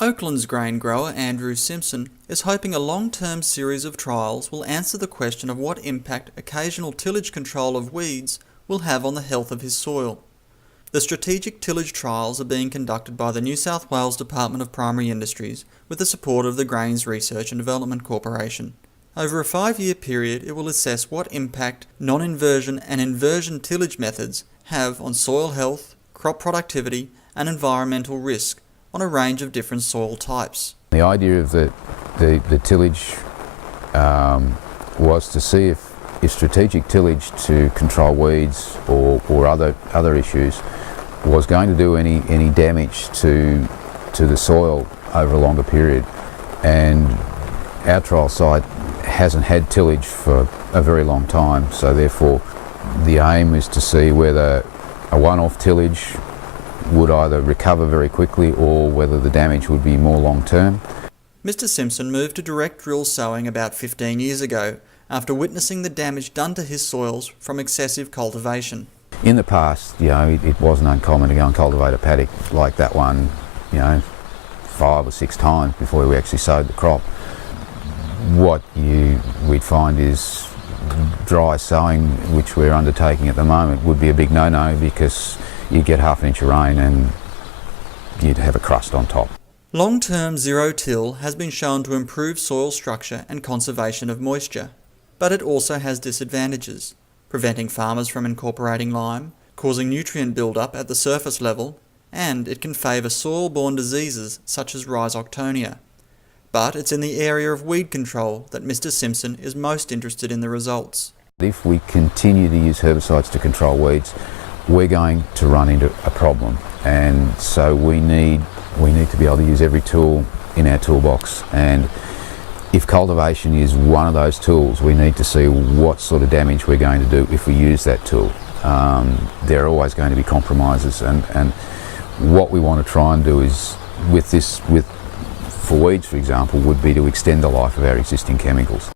Oakland's grain grower Andrew Simpson is hoping a long-term series of trials will answer the question of what impact occasional tillage control of weeds will have on the health of his soil. The strategic tillage trials are being conducted by the New South Wales Department of Primary Industries with the support of the Grains Research and Development Corporation. Over a 5-year period, it will assess what impact non-inversion and inversion tillage methods have on soil health, crop productivity and environmental risk on a range of different soil types. The idea of the tillage was to see if strategic tillage to control weeds or other issues was going to do any damage to the soil over a longer period. And our trial site hasn't had tillage for a very long time, so therefore the aim is to see whether a one-off tillage would either recover very quickly or whether the damage would be more long-term. Mr. Simpson moved to direct drill sowing about 15 years ago after witnessing the damage done to his soils from excessive cultivation. In the past, it wasn't uncommon to go and cultivate a paddock like that one, 5 or 6 times before we actually sowed the crop. What we'd find is dry sowing, which we're undertaking at the moment, would be a big no-no because you'd get half an inch of rain and you'd have a crust on top. Long-term zero-till has been shown to improve soil structure and conservation of moisture, but it also has disadvantages, preventing farmers from incorporating lime, causing nutrient build-up at the surface level, and it can favour soil-borne diseases such as rhizoctonia. But it's in the area of weed control that Mr. Simpson is most interested in the results. If we continue to use herbicides to control weeds, we're going to run into a problem, and so we need to be able to use every tool in our toolbox. And if cultivation is one of those tools, we need to see what sort of damage we're going to do if we use that tool. There are always going to be compromises, and what we want to try and do is, for weeds for example, would be to extend the life of our existing chemicals.